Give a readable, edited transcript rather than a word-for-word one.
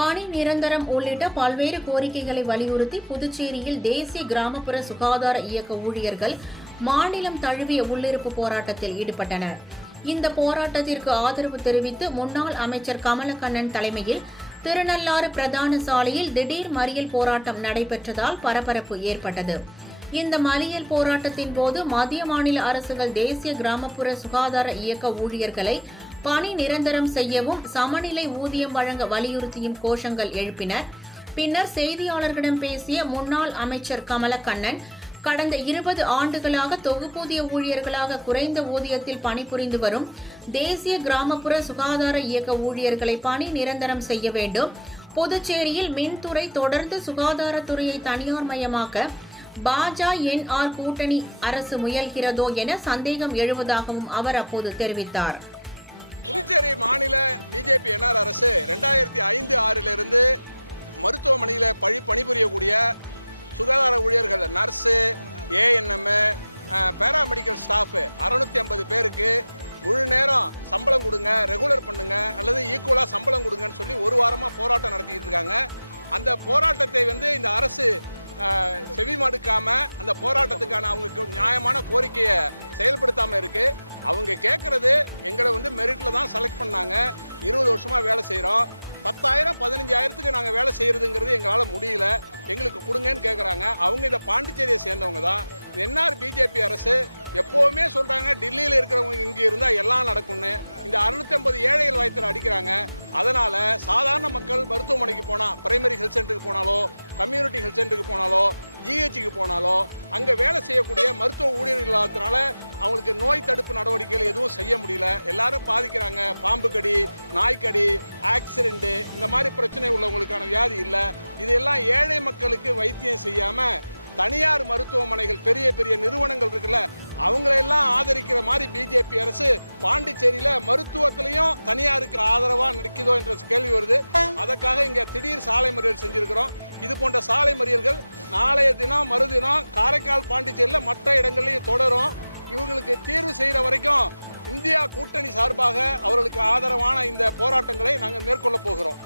பணி நிரந்தரம் உள்ளிட்ட பல்வேறு கோரிக்கைகளை வலியுறுத்தி புதுச்சேரியில் தேசிய கிராமப்புற சுகாதார இயக்க ஊழியர்கள் மாநிலம் தழுவிய உள்ளிருப்பு போராட்டத்தில் ஈடுபட்டனர். இந்த போராட்டத்திற்கு ஆதரவு தெரிவித்து முன்னாள் அமைச்சர் கமலக்கண்ணன் தலைமையில் திருநள்ளாறு பிரதான சாலையில் திடீர் மறியல் போராட்டம் நடைபெற்றதால் பரபரப்பு ஏற்பட்டது. இந்த மறியல் போராட்டத்தின் போது மத்திய மாநில அரசுகள் தேசிய கிராமப்புற சுகாதார இயக்க ஊழியர்களை பணி நிரந்தரம் செய்யவும் சமநிலை ஊதியம் வழங்க வலியுறுத்தியும் கோஷங்கள் எழுப்பினர். பின்னர் செய்தியாளர்களிடம் பேசிய முன்னாள் அமைச்சர் கமலக்கண்ணன், கடந்த 20 ஆண்டுகளாக தொகுப்பூதிய ஊழியர்களாக குறைந்த ஊதியத்தில் பணிபுரிந்து வரும் தேசிய கிராமப்புற சுகாதார இயக்க ஊழியர்களை பணி நிரந்தரம் செய்ய வேண்டும். புதுச்சேரியில் மின்துறை தொடர்ந்து சுகாதாரத்துறையை தனியார்மயமாக்க பாஜ-என்ஆர் கூட்டணி அரசு முயல்கிறதோ என சந்தேகம் எழுவதாகவும் அவர் அப்போது தெரிவித்தார். புதுச்சேரி மாநில பிஜேபி என்ஆர் அரசு 2005-6 மருத்துவமனையில் பணிபுரியக்கூடிய சுகாதார ஊழியர்கள், நர்ஸு, ஏஎன்எம், பேராமெடிக்கல் ஸ்டாஃபு 650 பேருக்கு முழு நேரம் சம்பளம் கொடுங்க, ரெகுலர் பண்ணுங்க அல்லது ஈக்குவலாக சம்பளம் கொடுங்கன்னு சொல்லி ஒரு வாரமாக போராட்டம் நடத்திக்கிட்டு இருக்காங்க. அந்த போராட்டத்தை இந்த அரசு செவிமடுக்காமல் அந்த போராட்டத்துக்கான அவங்க நியாயமான கோரிக்கையை செயல்படுத்தாமல் இருக்குது. அவங்க கேட்குறது எங்களை மெரிட்டில் தான் செலக்ட் பண்ணாங்க, 20 வருஷமாக வேலை செய்கிறோம், 10,000 15,000க்கு நாங்கள் வேலை செய்கிறதுங்கிறது எங்களால் முடியல, எங்களுக்கு கொடுங்கன்னு கேட்குறாங்க. அவங்க இந்த பாண்டிச்சேரியை சேர்ந்தவங்க தான். என்ஆர் பிஜேபி அரசு எப்போவுமே சொல்கிறாங்க டெல்லியில் இருக்கிறவங்க இங்கே இருந்தால் எல்லாம் நடக்கும்னு. இந்த 650 ஏழைகள் வயிற்றில் அடிக்கிறாங்க. அதனால் சாதாரண மக்கள் மருத்துவமனைக்கு போனால், பிரைமரி ஹெல்த் சென்டருக்கு போனாலோ, கம்யூனிட்டி ஹெல்த் சென்டருக்கு போனாலோ, ஜிஹெச்சுக்கு போனாலோ, அங்கே வேலை செய்யக்கூடிய மருத்துவ ஊழியர்கள் இல்லாததுனால அவங்களுக்கு நோய் தடுப்பு நடவடிக்கைகள் எதுவும் செய்ய முடியல. எல்லாரும் பாதிக்கிறாங்க. பாம்பு கடி, நாய்க்கடி, ஆக்சிடென்ட்டு, இந்த மாதிரி பிரச்சனை உள்ளவங்களுக்கான வியாதி இல்லை. இதெல்லாம் ஏழை மக்களுக்கு வைத்தியம் செய்யாமல் தனியார் மருத்துவமனைகள், பெரிய பெரிய நிறுவனங்கள் இருக்குல்ல, அவங்களெல்லாம் ஆதரிக்கிற மாதிரி பிஜேபி அரசு பாண்டிச்சேரியில் மருத்துவத்திலையும் தனியாருக்கு ஆதரவாக நிற்குதோ என்ற கேள்வி வருது. அதற்காக இங்கே திடீர் சாலை மறியல் செஞ்சுருக்கிறோம். இது போன்ற சாலை மறியல்கள் நாளைய தினம் மறுதினம் காரைக்கால், பாண்டிச்சேரியில் மற்ற இடங்கள்லையும் தொடரும். இவங்களுக்கு தீர்வு செய்கிற வரைக்கும் இந்தியா கூட்டணி சார்பாக அவர்களுக்கு ஆதரவான இந்த போராட்டங்களை நாங்கள் மேற்கொள்ள போகிறோம்.